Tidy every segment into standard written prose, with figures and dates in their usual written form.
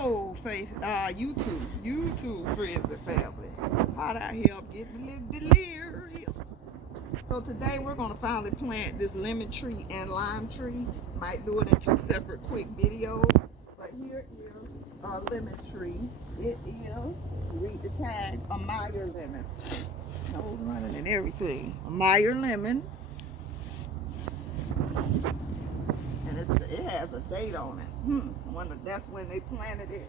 Hello, YouTube friends and family. It's hot out here. I'm getting a little delirious. So today we're gonna finally plant this lemon tree and lime tree. Might do it in two separate quick videos. But here is our lemon tree. It is, read the tag, a Meyer Lemon. Nose running and everything. A Meyer Lemon. And it has a date on it. That's when they planted it.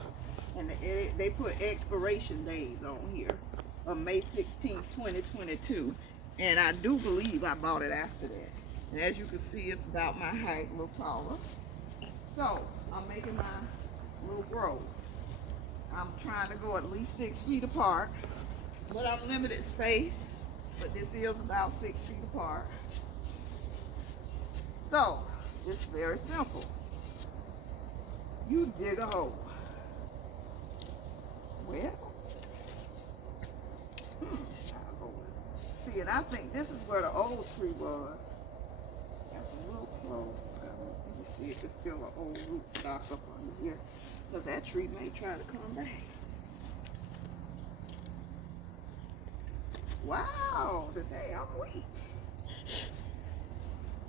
And they put expiration days on here of May 16th, 2022. And I do believe I bought it after that. And as you can see, it's about my height, a little taller. So I'm making my little grove. I'm trying to go at least 6 feet apart, but I'm limited space. But this is about 6 feet apart. So it's very simple. You dig a hole. Well, see, and I think this is where the old tree was. That's a little close. Let me see if it's still an old root stock up under here. Because that tree may try to come back. Wow, today I'm weak.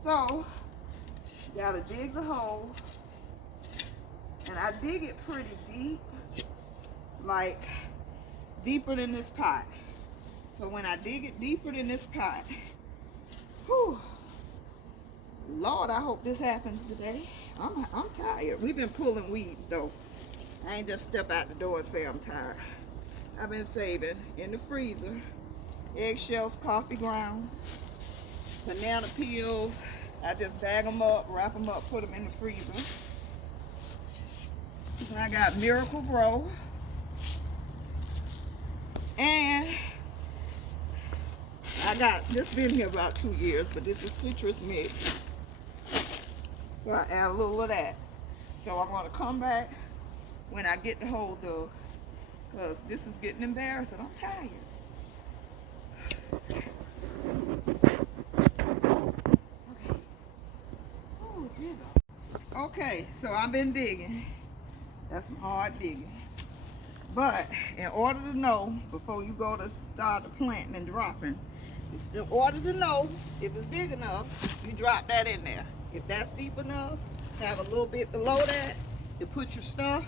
So, you gotta dig the hole. And I dig it pretty deep. Like, deeper than this pot. So when I dig it deeper than this pot, whew, Lord, I hope this happens today. I'm tired. We've been pulling weeds though. I ain't just step out the door and say I'm tired. I've been saving in the freezer eggshells, coffee grounds, banana peels. I just bag them up, wrap them up, put them in the freezer. And I got Miracle Grow. And I got this, been here about 2 years, but this is citrus mix. So I add a little of that. So I'm going to come back when I get the hole dug, because this is getting embarrassing. I'm tired. Okay. Oh, digger. Okay, so I've been digging. That's some hard digging. But in order to know, before you go to start the planting and dropping, in order to know if it's big enough, you drop that in there. If that's deep enough, have a little bit below that to put your stuff,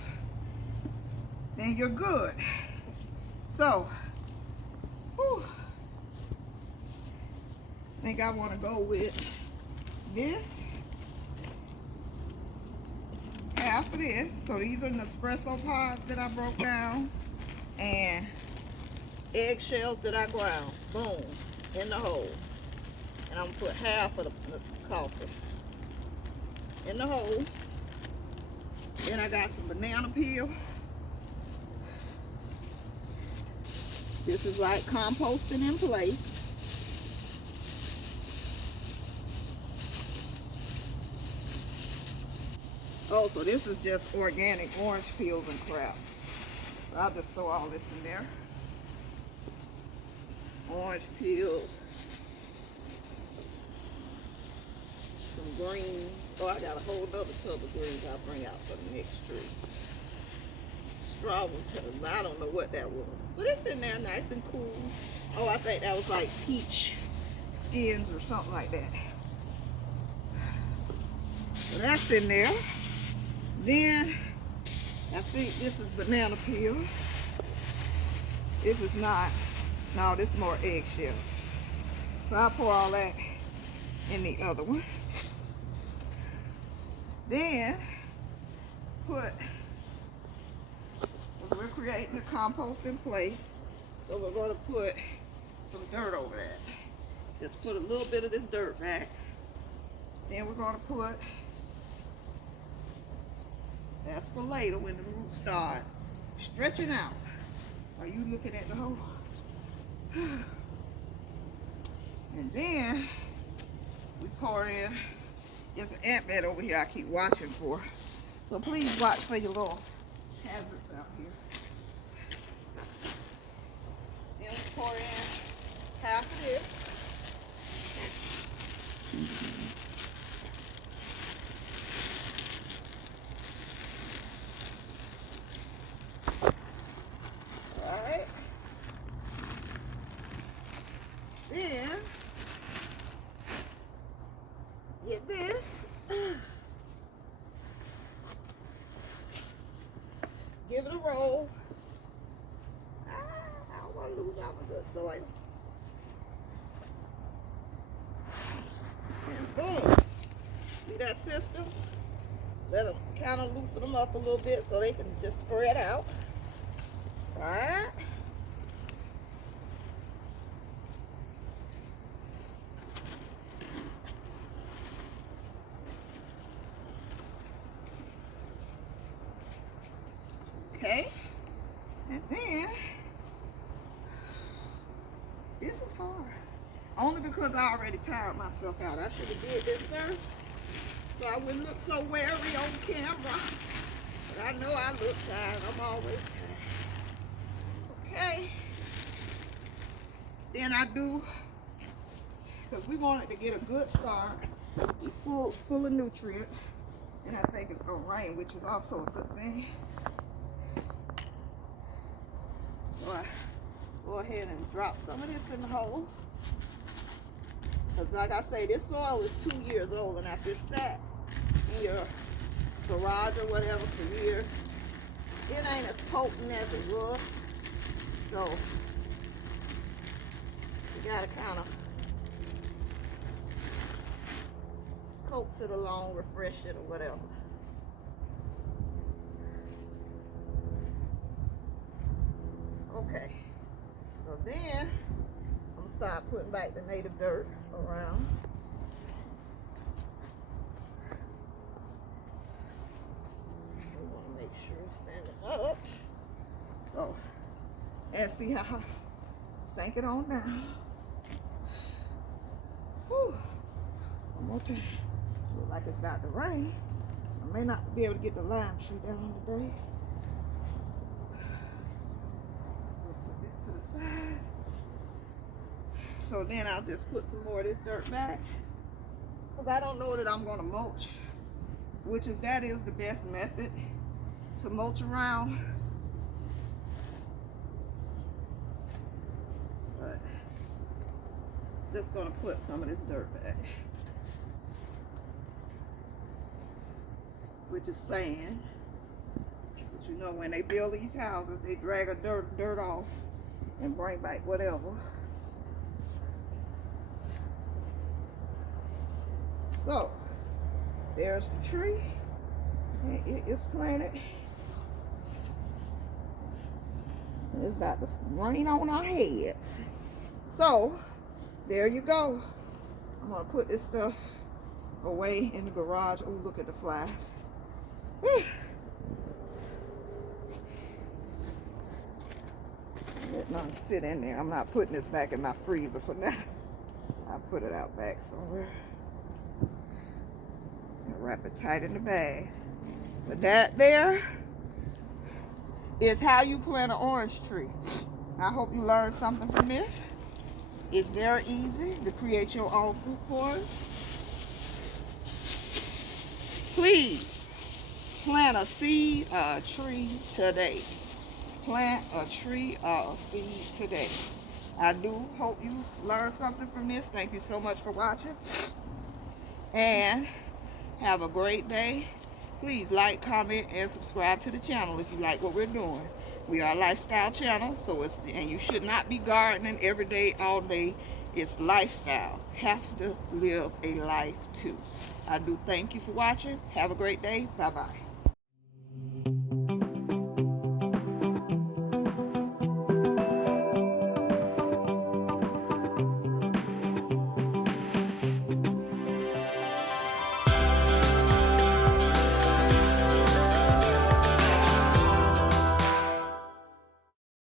then you're good. So, whew, I think I want to go with this. Half of this. So these are Nespresso pods that I broke down, and eggshells that I ground. Boom, in the hole. And I'm gonna put half of the coffee in the hole. Then I got some banana peels. This is like composting in place. Oh, so this is just organic orange peels and crap. So I'll just throw all this in there. Orange peels. Some greens. Oh, I got a whole other tub of greens I'll bring out for the next tree. Strawberry, I don't know what that was. But it's in there nice and cool. Oh, I think that was like peach skins or something like that. So that's in there. Then, I think this is banana peel. This is not. No, this is more eggshell. So I'll pour all that in the other one. Then, because we're creating a compost in place, so we're going to put some dirt over that. Just put a little bit of this dirt back. Then we're going to put, that's for later when the roots start stretching out. Are you looking at the hole? And then we pour in, there's an ant bed over here I keep watching for. So please watch for your little hazards out here. Then we pour in half of this. give it a roll. I don't want to lose all my good soil. And boom. See that system? Let them kind of loosen them up a little bit so they can just spread out. Alright. Okay. And then, this is hard. Only because I already tired myself out. I should have did this first, so I wouldn't look so wary on camera. But I know I look tired. I'm always tired. Okay. Then I do, because we wanted to get a good start, full of nutrients. And I think it's going to rain, which is also a good thing. So I go ahead and drop some of this in the hole. Because like I say, this soil is 2 years old, and after it's sat in your garage or whatever for years, it ain't as potent as it was. So you gotta kind of coax it along, refresh it or whatever. Okay, so then I'm gonna start putting back the native dirt around. We want to make sure it's standing up. So, and see how I sink it on down. Whew. One more time. Look like it's about to rain. I may not be able to get the lime tree down today. So then I'll just put some more of this dirt back, because I don't know that I'm going to mulch, that is the best method to mulch around. But just going to put some of this dirt back, which is sand. But you know, when they build these houses, they drag a dirt off and bring back whatever. So, there's the tree, and it is planted. And it's about to rain on our heads. So, there you go. I'm gonna put this stuff away in the garage. Oh, look at the flies. Let none sit in there. I'm not putting this back in my freezer for now. I'll put it out back somewhere. Wrap it tight in the bag. But that there is how you plant an orange tree. I hope you learned something from this. It's very easy to create your own fruit forest. Please plant a seed or a tree today. Plant a tree or a seed today. I do hope you learned something from this. Thank you so much for watching. And have a great day. Please like, comment, and subscribe to the channel if you like what we're doing. We are a lifestyle channel, and you should not be gardening every day, all day. It's lifestyle. Have to live a life too. I do thank you for watching. Have a great day. Bye-bye.